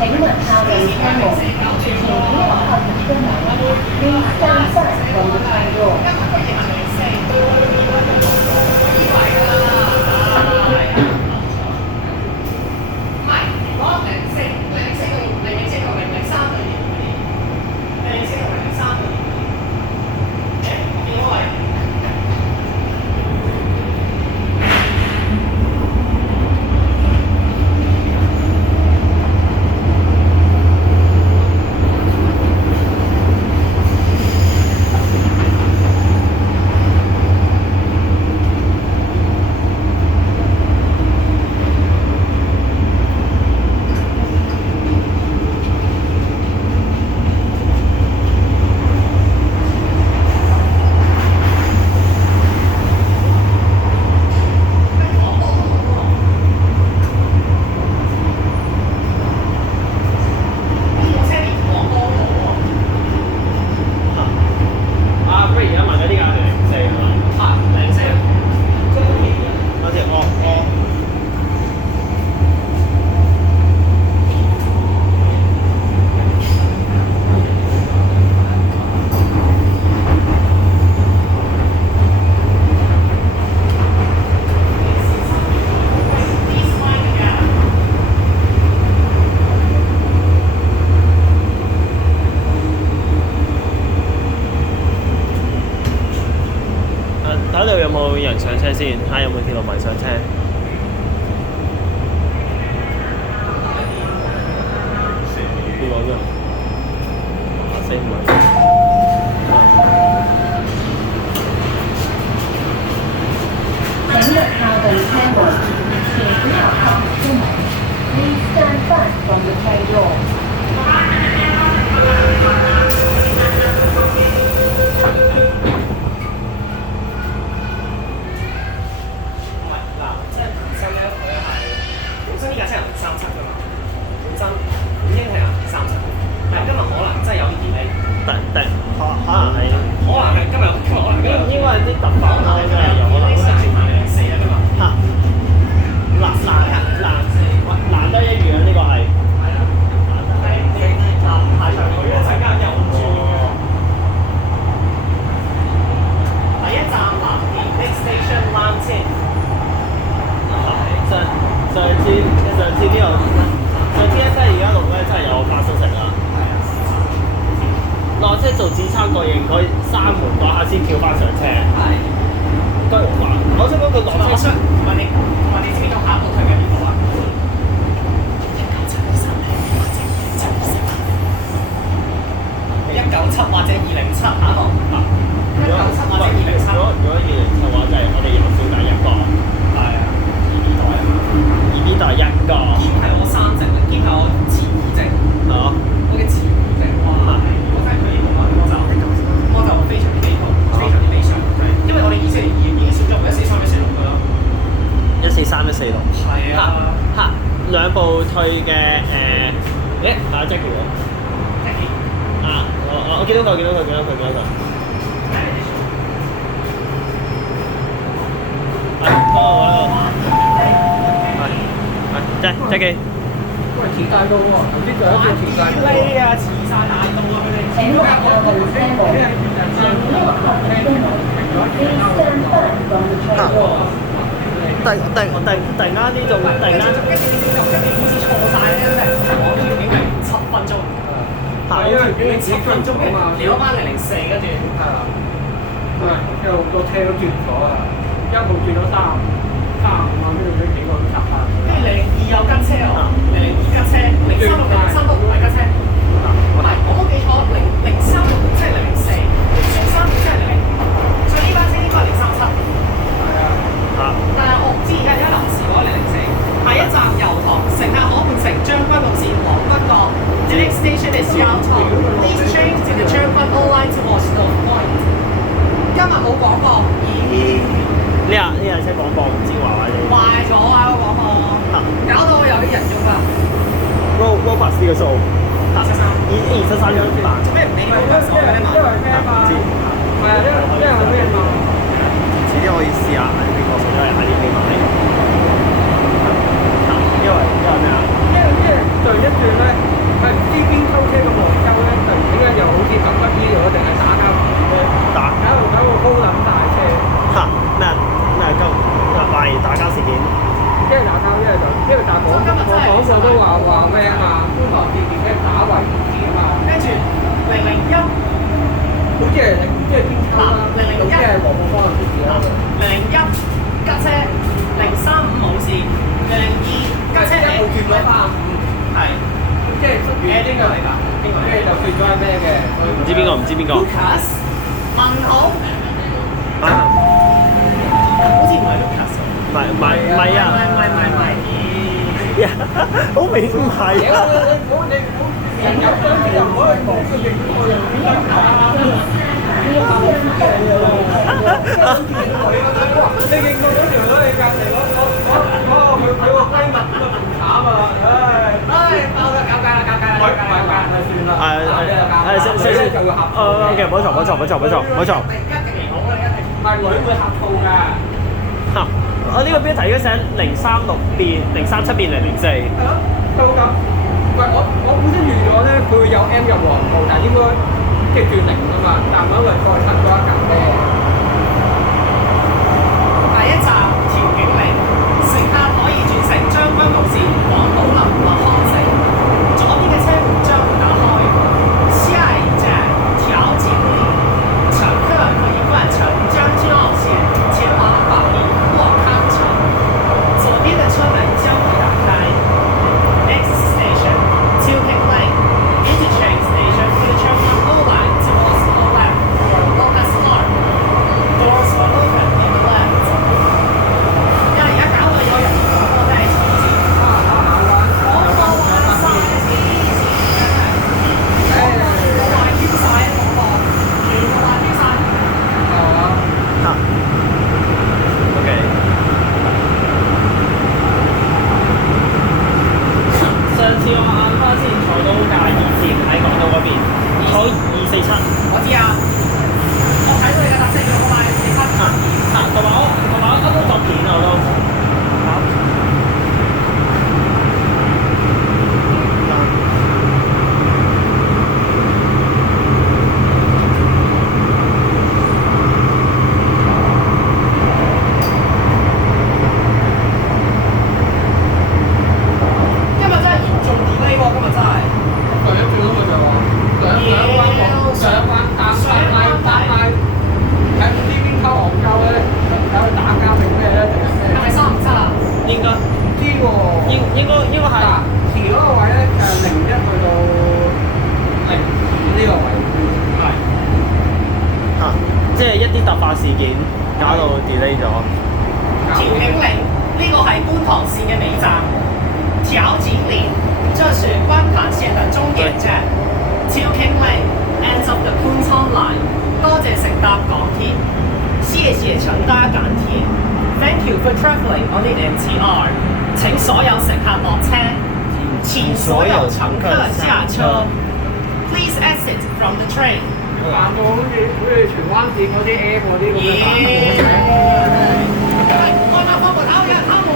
請勿靠近車門。前面有靠近車門。Please stand back from the train door.睇度有冇人上車先，睇下有冇鐵路迷上車。邊個啫？4米。請勿靠近車門。前面有靠近車門。Please stand back from the train door.可能係今日應該係啲特發咯，真係有可能。嚇！難得一遇啊！呢個係。排長隊一陣間又轉喎。第一站藍田 Next Station 藍田。上次呢度，上次咧真係而家錄咧真係有花生食啦。嗱，即係做指餐個型，佢閂門嗰下先跳翻上車。係。雞皇飯，我想講佢落車。問你知唔知道下一步退緊邊度啊？197或者207下一步。197或者207。如果207嘅話，即係我哋由少第一個。係啊。2B 袋1個。兼係我3席，兼係我前2席。係啊。我嘅前2席，哇！我就非常之喜好，非常之理想。因為我哋2004年已經少咗143、146個咯。143、146。係啊。嚇！兩部退嘅係 Jackie 喎。Jackie。啊！我見到佢。係，Jackie。喂，遲大到喎！頭先仲有一隻遲大到。啊！遲曬大到啊！佢哋。請勿靠近車門。前面有靠近車門。Please stand back from the train door.突然間呢種突然間，跟住好似錯曬咧，我呢條景係7分鐘。係因為7分鐘啊嘛，聊翻004嗰段。係啊。唔係，因為好多車都轉咗啊，一路轉咗35啊，跟住幾個都搭翻。跟住002又跟車喎，002跟車，036都唔係跟車。唔係，我冇記錯，036即係004，036即係005，所以呢班車應該係037。係啊。但係我唔知而家臨時嗰個004。下一站油塘，乘客可換乘將軍路線黃軍角。The next station is 油塘。Please change to the 將軍澳 line towards North Point。今日冇廣播。呢日車廣播唔知話或者。壞咗啊個廣播。搞到我有啲人用啊。Robust 呢個數。273有啲難。做咩唔理Robust嘅咧嘛？因為咩啊嘛？係啊，因為咩嘛？遲啲可以試下喺邊個數都係喺呢邊買。因為咩啊？因為對一轉咧。邊個嚟㗎？邊個？跟住就變咗係咩嘅？唔知邊個，唔知邊個。Lucas 問號啊？好似唔係 Lucas 喎。唔係啊！好明顯唔係。成日將佢又唔可以講佢認錯人，點解假啊？你認錯咗條女隔離佢個閨蜜咁啊，仲慘啊！搞計啦，算啦。OK，冇錯。一定嚟好啦，一定唔係女會呷醋㗎。嚇！我呢個標題應該寫036變037變004。係咯，都咁。喂，我本身預咗咧，佢會有 M 入黃道，但係應該即係轉0㗎嘛，但係因為再出多一格咧。第一站調景嶺，乘客可以轉乘將軍澳線往寶林或康城，左邊嘅車門將會打開。下一站調景嶺，乘客可以換乘將軍澳線前往寶林或康城，左邊的車門將會打開。Next station, Tilting Lane, interchange station for the Terminal O line towards the left or Locust Park. Doors will open on the left. 因為而家搞到有人我哋係坐住，我話曬我話飄曬全部話飄曬。嚇。OK。上次我晏翻先坐到架2線喺港島嗰邊，坐247。我知啊，我睇到你嘅特色要好快，你分同埋我啱啱作片啊我都。今日真係嚴重 delay 喎，今日真係。上一轉咯，就話上一關搭喺呢邊溝戇鳩咧，喺度打交定咩咧？定係咩？係咪357啊？應該唔知喎。應該係。前嗰個位咧就係01去到05呢個位。係。嚇！即係一啲突發事件搞到 delay 咗。調景嶺呢個係觀塘線嘅尾站。調景嶺，這是觀塘線的終點站。Tilting Lane ends of the 觀塘 line。多謝乘搭港鐵，謝謝乘搭港鐵。Thank you for travelling on the MTR。請所有乘客落車，請所有乘客下車。Please exit from the train。扮到好似荃灣線嗰啲 M 嗰啲咁樣打開開門口，有人敲門。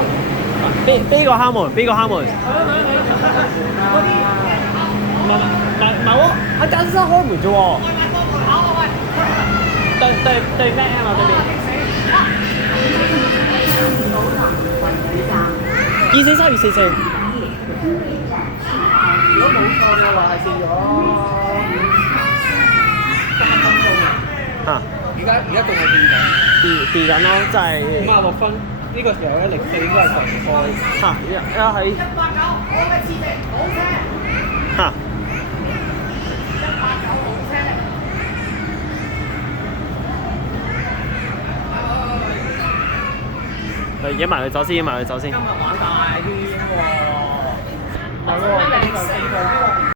邊個敲門？邊個敲門？唔係喎，阿間先開門啫喎。對咩 M 啊？對面。243。如果冇錯嘅話係變咗3分鐘啊！嚇！而家仲係變緊。變緊咯，就係56分，呢個時候咧04應該係重開。嚇！一喺189，我嘅次席好車。嚇！ 189好車。影埋佢走先，影埋佢走先。今日玩大圈喎。唔係喎，呢個4部。